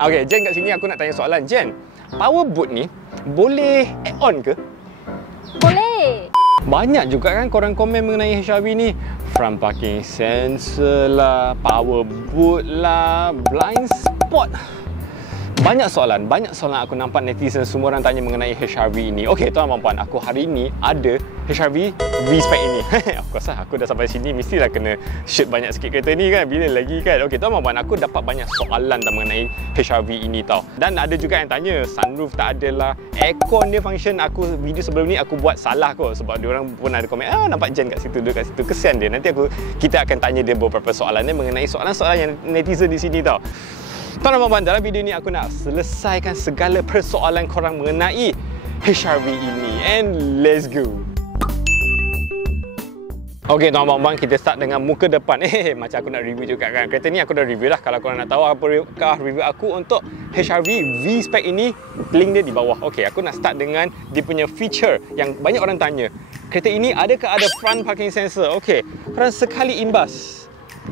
Okay, Jen kat sini aku nak tanya soalan. Jen, power boot ni boleh add-on ke? Boleh. Banyak juga kan korang komen mengenai HRV ni. Front parking sensor lah, power boot lah, blind spot. Banyak soalan aku nampak netizen semua orang tanya mengenai HRV ini. Okey, tuan-tuan dan puan, aku hari ini ada HRV V-Spec ini. Of course lah, aku dah sampai sini mestilah kena shoot banyak sikit kereta ni kan. Bila lagi kan. Okey, tuan-tuan dan puan, aku dapat banyak soalan mengenai HRV ini tau. Dan ada juga yang tanya, sunroof tak ada lah, aircon dia function. Aku video sebelum ni aku buat salah kot sebab diorang pun ada komen, nampak Jen kat situ, duduk kat situ, kesian dia. Nanti kita akan tanya dia beberapa soalan ni mengenai soalan-soalan yang netizen di sini tau. Tuan-tuan dan puan, dalam video ni aku nak selesaikan segala persoalan korang mengenai HRV ini. And let's go. Okey, tuan-tuan dan puan, kita start dengan muka depan. Macam aku nak review juga kan. Kereta ni aku dah review dah. Kalau korang nak tahu apakah review aku untuk HRV V-Spec ini, link dia di bawah. Okey, aku nak start dengan dia punya feature yang banyak orang tanya. Kereta ini adakah ada front parking sensor? Okey, korang sekali imbas,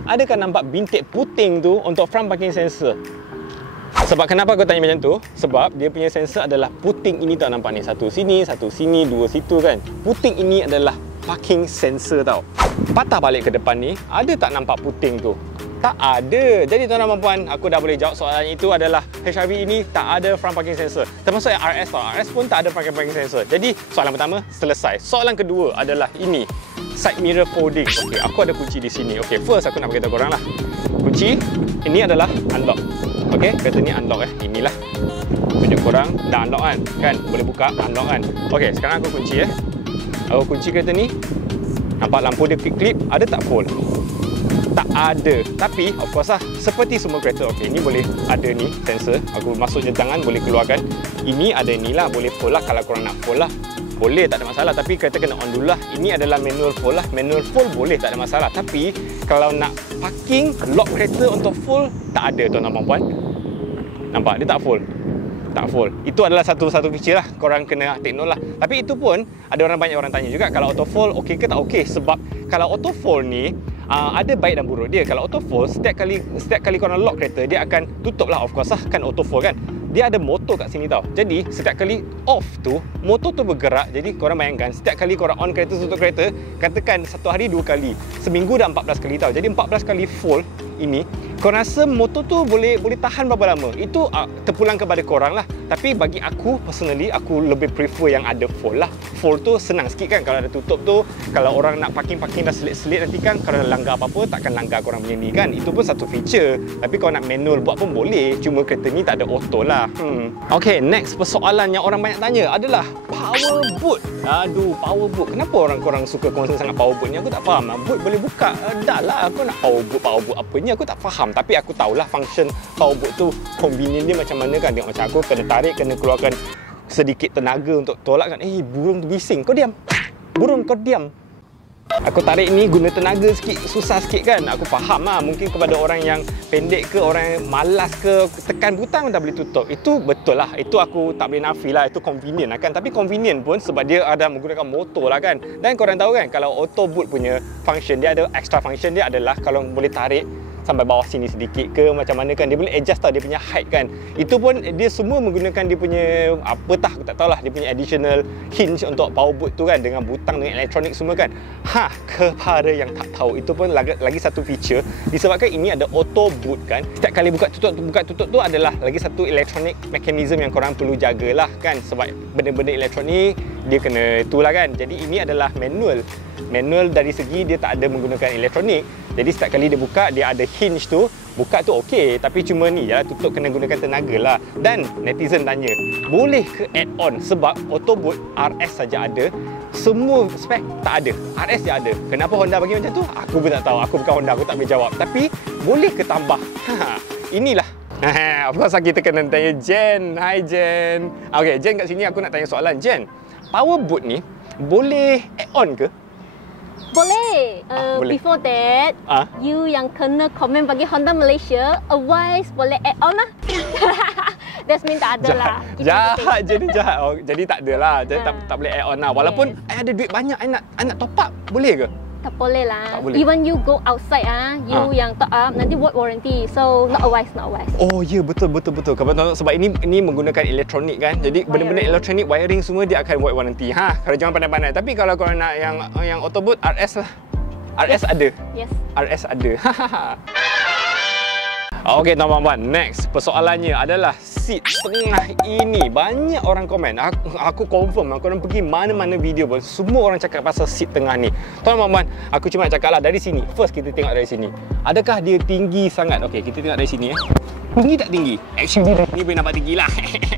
adakah nampak bintik puting tu untuk front parking sensor? Sebab kenapa aku tanya macam tu? Sebab dia punya sensor adalah puting ini tau, nampak ni. Satu sini, dua situ kan. Puting ini adalah parking sensor tau. Patah balik ke depan ni, ada tak nampak puting tu? Tak ada. Jadi tuan-tuan dan puan, aku dah boleh jawab soalan itu adalah HRV ini tak ada front parking sensor. Termasuk yang RS tau. RS pun tak ada front parking sensor. Jadi soalan pertama selesai. Soalan kedua adalah ini, side mirror folding. Okey, aku ada kunci di sini. Okey, first aku nak beritahu korang lah. Kunci ini adalah unlock. Okey, kereta ni unlock Inilah. Tunjuk korang dah unlock kan? Boleh buka, unlock kan? Okey, sekarang aku kunci Aku kunci kereta ni. Nampak lampu dia clip, ada tak fold? Tak ada. Tapi of course lah, seperti semua kereta. Okey, ini boleh ada ni sensor. Aku masuk je tangan, boleh keluarkan. Ini ada inilah, boleh fold lah kalau korang nak fold lah. Boleh, tak ada masalah. Tapi kereta kena on dulu lah. Ini adalah manual fold lah. Manual fold boleh, tak ada masalah. Tapi kalau nak parking, lock kereta untuk fold, tak ada tuan-tuan dan puan. Nampak? Dia tak fold. Tak fold. Itu adalah satu feature lah. Korang kena take note lah. Tapi itu pun ada banyak orang tanya juga, kalau auto fold okey ke tak okey? Sebab kalau auto fold ni ada baik dan buruk dia. Kalau auto fold, setiap kali korang lock kereta, dia akan tutup lah, of course lah, kan auto fold kan. Dia ada motor kat sini tau. Jadi setiap kali off tu, motor tu bergerak. Jadi korang bayangkan, setiap kali korang on kereta, tutup kereta, katakan satu hari 2 kali, seminggu dah 14 kali tau. Jadi 14 kali fold ini, korang rasa motor tu boleh tahan berapa lama? Itu terpulang kepada korang lah. Tapi bagi aku personally, aku lebih prefer yang ada fold lah. Fold tu senang sikit kan. Kalau ada tutup tu, kalau orang nak parking dah selit-selit nanti kan, kalau langgar apa-apa takkan langgar korang punya ni kan. Itu pun satu feature. Tapi kalau nak manual buat pun boleh. Cuma kereta ni tak ada auto lah. Okay, next persoalan yang orang banyak tanya adalah power boot. Aduh, power boot. Kenapa korang suka concern sangat power boot ni? Aku tak faham. Boot boleh buka. Dah lah, aku nak power boot apa ni? Aku tak faham. Tapi aku tahulah function power boot tu, convenient dia macam mana kan. Tengok macam aku kena tarik, kena keluarkan sedikit tenaga untuk tolak kan. Burung tu bising. Kau diam. Burung, kau diam. Aku tarik ni guna tenaga sikit, susah sikit kan. Aku faham lah, mungkin kepada orang yang pendek ke, orang yang malas ke, tekan butang dah boleh tutup. Itu betul lah, itu aku tak boleh nafi lah, itu convenient lah kan. Tapi convenient pun sebab dia ada menggunakan motor lah kan. Dan korang tahu kan, kalau auto boot punya function, dia ada extra function dia adalah kalau boleh tarik sampai bawah sini sedikit ke macam mana kan, dia boleh adjust tau dia punya height kan. Itu pun dia semua menggunakan dia punya apa tah, aku tak tahulah, dia punya additional hinge untuk power boot tu kan, dengan butang, dengan elektronik semua kan. Kepada yang tak tahu, itu pun lagi satu feature disebabkan ini ada auto boot kan. Setiap kali buka tutup tu adalah lagi satu elektronik mechanism yang korang perlu jagalah kan, sebab benda-benda elektronik dia kena itulah kan. Jadi ini adalah manual dari segi dia tak ada menggunakan elektronik. Jadi setiap kali dia buka, dia ada hinge tu, buka tu okey, tapi cuma ni je tutup kena gunakan tenaga lah. Dan netizen tanya, boleh ke add on? Sebab auto boot RS saja ada, semua spek tak ada, RS je ada. Kenapa Honda bagi macam tu? Aku pun tak tahu, aku bukan Honda, aku tak boleh jawab. Tapi boleh ke tambah? Inilah. Of course kita kena tanya Jen. Hai Jen. Okay, Jen kat sini aku nak tanya soalan. Jen, power boot ni boleh add on ke? Boleh. Boleh. Before that, you yang kena komen bagi Honda Malaysia, advice boleh add on lah. That's mean tak ada lah. Jahat je ni, jahat. Jadi tak ada lah. Jadi tak boleh add on lah. Walaupun I ada duit banyak, I nak top up, boleh ke? Tak boleh lah. Tak boleh. Even you go outside you yang top up nanti void warranty. So not advice. Oh ya, betul. Sebab ini menggunakan elektronik kan. Jadi benda-benda elektronik, wiring semua dia akan void warranty. Kalau jangan pandai-pandai. Tapi kalau korang nak yang Autobot, RS lah. RS ada. Yes. RS ada. Okey tuan-tuan, next persoalannya adalah seat tengah ini. Banyak orang komen. Aku confirm korang pergi mana-mana video pun semua orang cakap pasal seat tengah ni. Tuan-tuan, aku cuma nak cakaplah dari sini. First kita tengok dari sini. Adakah dia tinggi sangat? Okey, kita tengok dari sini Tinggi tak tinggi? Actually ni boleh nampak tinggi lah.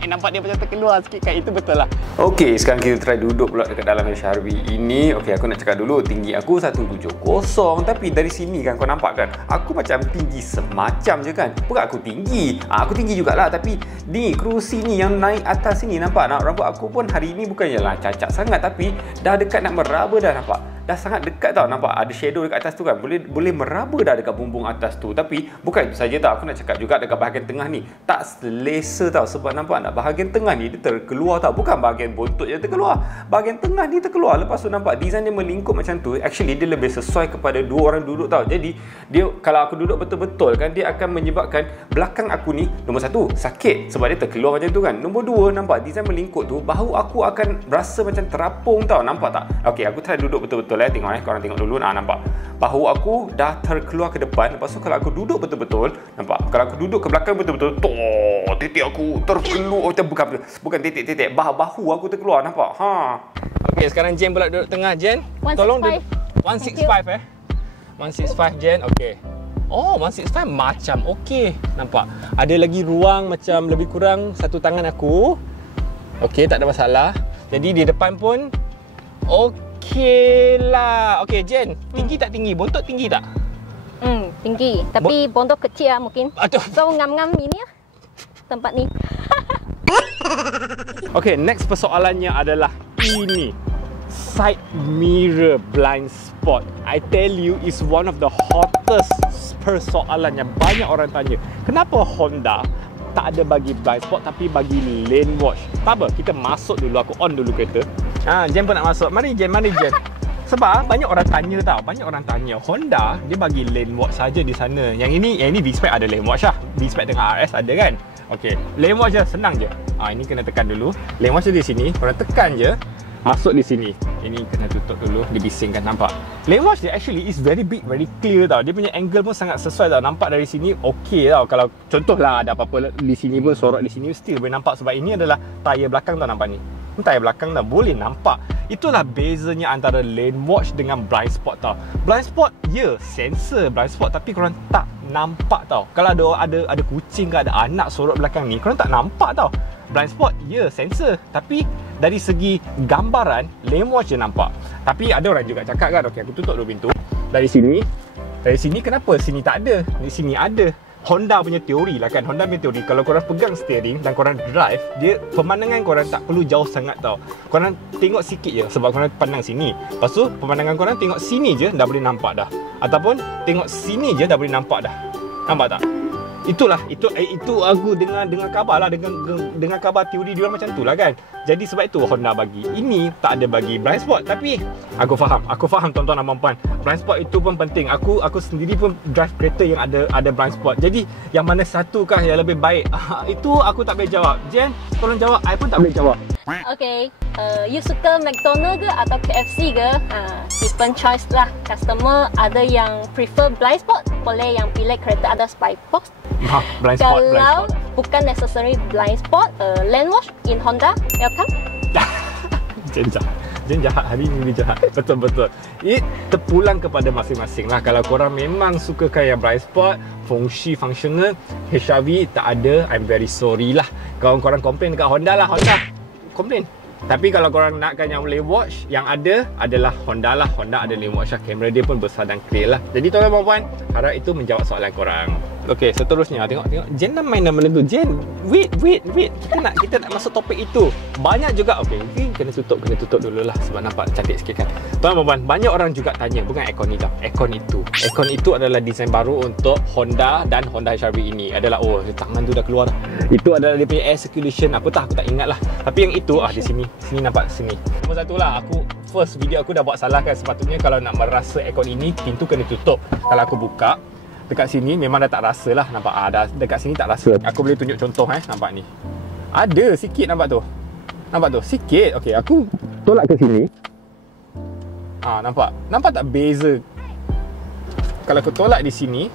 Nampak dia macam terkeluar sikit kan. Itu betul lah. Okey, sekarang kita try duduk pula dekat dalam HRV ini. Okey, aku nak cakap dulu tinggi aku 170. Tapi dari sini kan kau nampak kan, aku macam tinggi semacam je kan. Bukan aku tinggi. Aku tinggi jugalah, tapi ni kerusi ni yang naik atas sini nampak nak rambut aku pun hari ni bukannya lah cacat sangat, tapi dah dekat nak meraba dah nampak. Dah sangat dekat tau, nampak ada shadow dekat atas tu kan. Boleh meraba dah dekat bumbung atas tu. Tapi bukan itu saja tau, aku nak cakap juga dekat bahagian tengah ni tak selesa tau. Sebab nampak tak, bahagian tengah ni dia terkeluar tau. Bukan bahagian bontot je terkeluar, bahagian tengah ni terkeluar. Lepas tu nampak design dia melingkup macam tu. Actually dia lebih sesuai kepada dua orang duduk tau. Jadi dia kalau aku duduk betul-betul kan, dia akan menyebabkan belakang aku ni, nombor satu, sakit sebab dia terkeluar macam tu kan. Nombor dua, nampak design melingkup tu, bahu aku akan rasa macam terapung tau. Nampak tak? Okey, aku try duduk betul-betul tengok korang tengok dulu. Nampak bahu aku dah terkeluar ke depan. Lepas tu kalau aku duduk betul-betul, nampak kalau aku duduk ke belakang betul-betul, titik aku terkeluar. Bukan titik, bahu aku terkeluar. Nampak? Okey, sekarang Jen pula duduk tengah. Jen, tolong 165 165 Jen. Okey. Oh, 165 macam okey. Nampak? Ada lagi ruang macam lebih kurang satu tangan aku. Okey, tak ada masalah. Jadi di depan pun okey lah. Okey, Jen, tinggi tak tinggi? Bontot tinggi tak? Tinggi. Tapi bontot kecil lah mungkin. Aduh. So, ngam-ngam ini lah tempat ni. Okey, next persoalannya adalah ini. Side mirror blind spot. I tell you, is one of the hottest persoalan yang banyak orang tanya. Kenapa Honda tak ada bagi blind spot tapi bagi lane watch? Tak apa, kita masuk dulu. Aku on dulu kereta. Jen pun nak masuk. Mari Jen. Sebab banyak orang tanya tau. Banyak orang tanya, Honda dia bagi lane watch saja di sana. Yang ini V-Spec ada lane watch lah. V-Spec dengan RS ada kan. Okey, lane watch je, senang je. Ini kena tekan dulu. Lane watch di sini, korang tekan je, masuk di sini. Ini kena tutup dulu, dibisingkan. Nampak? Lane watch dia actually is very big, very clear tau. Dia punya angle pun sangat sesuai tau. Nampak dari sini okey tau. Kalau contohlah ada apa-apa di sini pun, sorot di sini still boleh nampak. Sebab ini adalah tayar belakang tau, nampak ni. Ini tayar belakang tau, boleh nampak. Itulah bezanya antara lane watch dengan blind spot tau. Blind spot, sensor blind spot, tapi korang tak nampak tau. Kalau ada kucing ke ada anak sorot belakang ni, korang tak nampak tau. Blind spot, sensor, tapi dari segi gambaran lane watch je nampak. Tapi ada orang juga cakap kan, okey aku tutup dulu pintu. Dari sini kenapa sini tak ada? Di sini ada. Honda punya teori lah kan. Honda punya teori, kalau korang pegang steering dan korang drive, dia pemandangan korang tak perlu jauh sangat tau. Korang tengok sikit je sebab korang pandang sini. Lepas tu pemandangan korang tengok sini je dah boleh nampak dah. Ataupun tengok sini je dah boleh nampak dah. Nampak tak? Itu aku dengar khabar lah, dengan khabar teori dia macam tu lah kan. Jadi sebab itu Honda bagi. Ini tak ada bagi blind spot. Tapi aku faham tuan-tuan dan puan-puan, blind spot itu pun penting. Aku sendiri pun drive kereta yang ada blind spot. Jadi yang mana satukah yang lebih baik? Itu aku tak boleh jawab. Jen, tolong jawab. I pun tak boleh jawab. Okay, you suka McDonald ke atau KFC ke? Different choice lah. Customer ada yang prefer blind spot, boleh yang pilih kereta ada spy box. Blind spot, kalau bukan necessary blind spot, lane watch in Honda, welcome. Jen jahat, hari ni dia jahat. Betul. Terpulang kepada masing-masing lah. Kalau korang memang sukakan yang blind spot, fungsi functional, HRV tak ada, I'm very sorry lah. Kalau korang komplain dekat Honda lah, Honda komplain. Tapi kalau korang nakkan yang lane watch, yang ada adalah Honda lah. Honda ada lane watch lah. Kamera dia pun besar dan clear lah. Jadi tuan-tuan dan puan-puan, harap itu menjawab soalan korang. Okey, seterusnya tengok Jen dah main dah benda tu. Jen, wait. Kita nak masuk topik itu. Banyak juga okey, kena tutup dulu lah sebab nampak cantik sikit kan. Tuan-tuan, banyak orang juga tanya bukan aircon ni tau. Aircon itu adalah desain baru untuk Honda dan Honda HR-V ini. Adalah tangan tu dah keluar dah. Itu adalah dia punya air circulation. Aku tak ingat lah. Tapi yang itu di sini nampak sini. Nombor satu lah, first video aku dah buat salah kan. Sepatutnya kalau nak merasa aircon ini, pintu kena tutup. Kalau aku buka dekat sini memang dah tak rasa lah. Nampak dah dekat sini tak rasa. Aku boleh tunjuk contoh nampak ni. Ada sikit nampak tu. Sikit. Okey, aku tolak ke sini. Nampak tak beza? Kalau aku tolak di sini,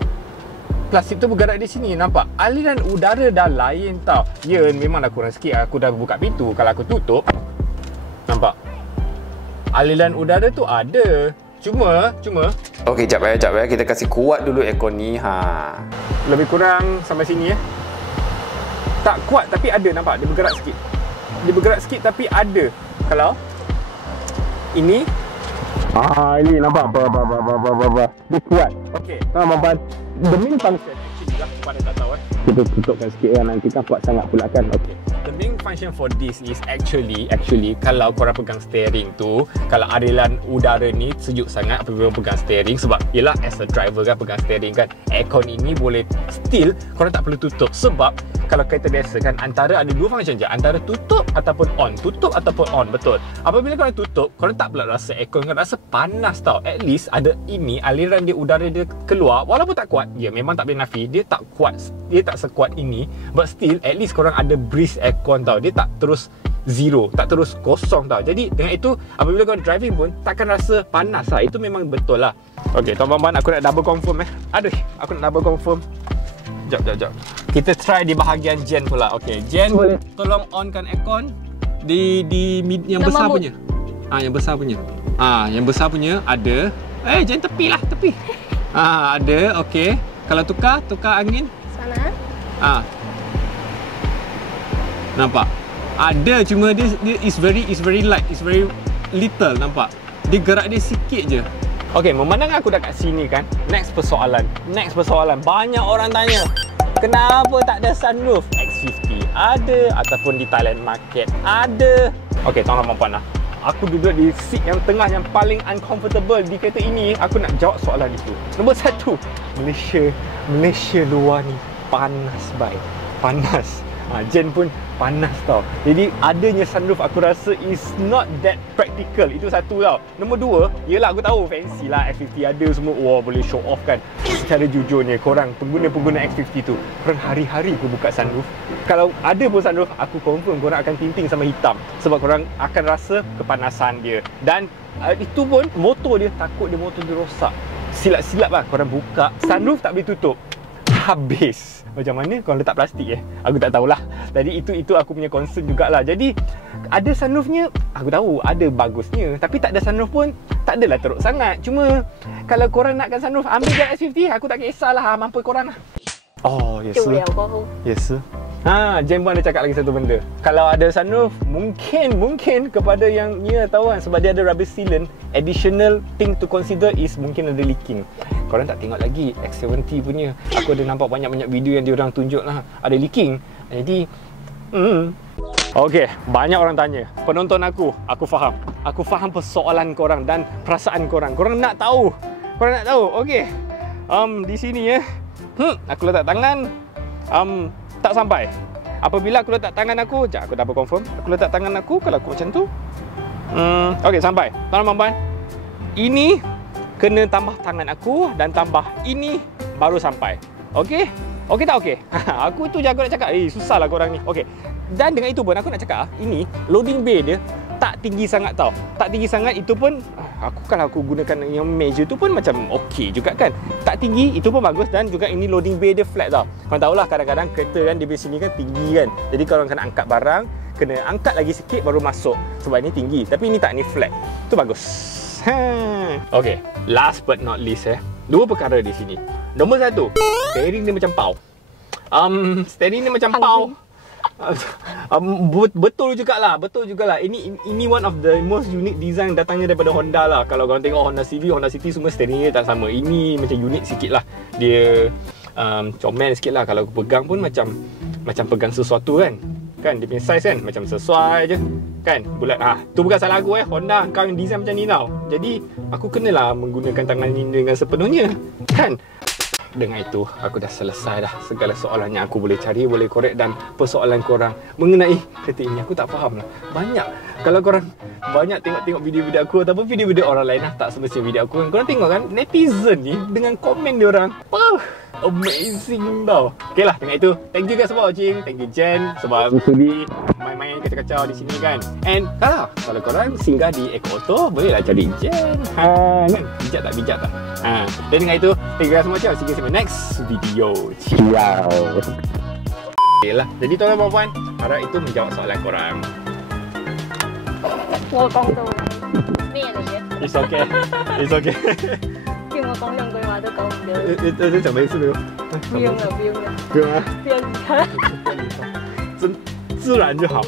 plastik tu bergerak di sini. Nampak? Aliran udara dah lain tau. Ya, memang dah kurang sikit. Aku dah buka pintu. Kalau aku tutup, nampak? Aliran udara tu ada. Cuma okey, jap ya. Kita kasih kuat dulu aircon ni. Lebih kurang sampai sini Tak kuat tapi ada, nampak? Dia bergerak sikit tapi ada. Kalau ini ini nampak apa. Dia kuat. Okey. Tuan-tuan, the main function actually lah, pada tak tahu kita tutupkan sikit kan, nanti kan kuat sangat pula kan. Okey. The main function for this is actually kalau korang pegang steering tu, kalau aliran udara ni sejuk sangat apabila pegang steering, sebab yelah as a driver kan pegang steering kan, aircon ini boleh still korang tak perlu tutup. Sebab kalau kereta biasa kan, antara ada dua function je, antara tutup ataupun on. Betul. Apabila korang tutup, korang tak pula rasa aircon, korang rasa panas tau. At least ada ini aliran dia udara dia keluar, walaupun tak kuat. Ya memang tak boleh nafi, dia tak kuat, dia tak sekuat ini, but still at least korang ada breeze aircon tau. Dia tak terus zero, tak terus kosong tau. Jadi dengan itu apabila korang driving pun takkan rasa panas lah. Itu memang betul lah. Okey tuan-tuan, aku nak double confirm aku nak double confirm. Jap. Kita try di bahagian Jen pula. Okey, Jen boleh tolong onkan aircon di yang besar punya. Yang besar punya. Yang besar punya ada. Jen tepi. Ada. Okey. Kalau tukar angin sana. Nampak? Ada, cuma dia is very light, is very little, nampak? Dia gerak dia sikit je. Okey, memandang aku dah kat sini kan, next persoalan. Banyak orang tanya, kenapa tak ada sunroof? X50 ada, ataupun di Thailand market ada. Okey, tuan-tuan puan, aku duduk di seat yang tengah yang paling uncomfortable di kereta ini. Aku nak jawab soalan itu. Nombor satu, Malaysia luar ni panas baik. Jen pun panas tau. Jadi adanya sunroof aku rasa is not that practical. Itu satu tau. Nombor dua, yelah aku tahu fancy lah X50 ada semua. Boleh show off kan. Secara jujurnya korang pengguna X50 tu, korang hari-hari aku buka sunroof. Kalau ada pun sunroof, aku confirm korang akan tinting sama hitam. Sebab korang akan rasa kepanasan dia. Dan itu pun motor dia, takut dia motor dia rosak. Silap-silap lah korang buka sunroof tak boleh tutup, habis. Macam mana korang letak plastik Aku tak tahulah. Jadi itu aku punya concern jugalah. Jadi ada sunroofnya, aku tahu ada bagusnya, tapi tak ada sunroof pun tak adalah teruk sangat. Cuma kalau korang nakkan sunroof, ambil je X50. Aku tak kisahlah, mampu korang lah. Yes. Jen pun ada cakap lagi satu benda. Kalau ada sunroof, mungkin kepada yang tahu kan, sebab dia ada rubber sealant, additional thing to consider is mungkin ada leaking. Korang tak tengok lagi X70 punya. Aku ada nampak banyak video yang diorang tunjuk lah, ada leaking. Jadi Okey, banyak orang tanya. Penonton aku faham. Aku faham persoalan korang dan perasaan korang. Korang nak tahu. Okey. Di sini aku letak tangan tak sampai. Apabila aku letak tangan aku, aku double confirm. Aku letak tangan aku, kalau aku macam tu, okey, sampai. Tuan-tuan, ini kena tambah tangan aku dan tambah ini baru sampai. Okey? Okey tak okey? Aku tu je aku nak cakap. Susahlah korang ni. Okey. Dan dengan itu pun aku nak cakap, ini loading bay dia tak tinggi sangat tau. Tak tinggi sangat, itu pun kalau aku gunakan yang measure tu pun macam okey juga kan. Tak tinggi, itu pun bagus. Dan juga ini loading bay dia flat tau. Korang tahulah kadang-kadang kereta kan di sini kan tinggi kan. Jadi korang kena angkat barang, kena angkat lagi sikit baru masuk. Sebab ini tinggi. Tapi ini tak, ni flat. Itu bagus. Okey, last but not least dua perkara di sini. Nombor satu, steering dia macam pau. Steering dia macam pau. Betul jugalah. Ini one of the most unique design datangnya daripada Honda lah. Kalau korang tengok Honda City semua steering dia tak sama. Ini macam unik sikit lah. Dia comel sikit lah. Kalau aku pegang pun macam pegang sesuatu kan. Kan dia punya size kan macam sesuai je kan, bulat. Tu bukan salah aku Honda kau yang design macam ni tau. Jadi aku kenalah menggunakan tangan ni dengan sepenuhnya kan. Dengan itu aku dah selesai dah segala soalan yang aku boleh cari, boleh korek. Dan persoalan korang mengenai kereta ini aku tak faham lah. Banyak, kalau korang banyak tengok video-video aku ataupun video-video orang lain lah, tak semestinya video aku kan, korang tengok kan netizen ni dengan komen diorang amazing tau. Okay lah, dengan itu thank you guys for watching. Thank you Jen sebab sudi main-main kacau-kacau di sini kan. And kalau korang singgah di Eco Auto, bolehlah cari Jen kan, bijak tak? Dan dengan itu thank you guys so much. See you in the next video. Ciao. Okay lah, jadi tuan-tuan dan puan, harap itu menjawab soalan korang. 我講到咩嚟嘅？ It's okay. It's okay. 叫我講兩句話都講唔到。这讲没事没有？不用了，不用了，不用啊，不用理他。自然就好。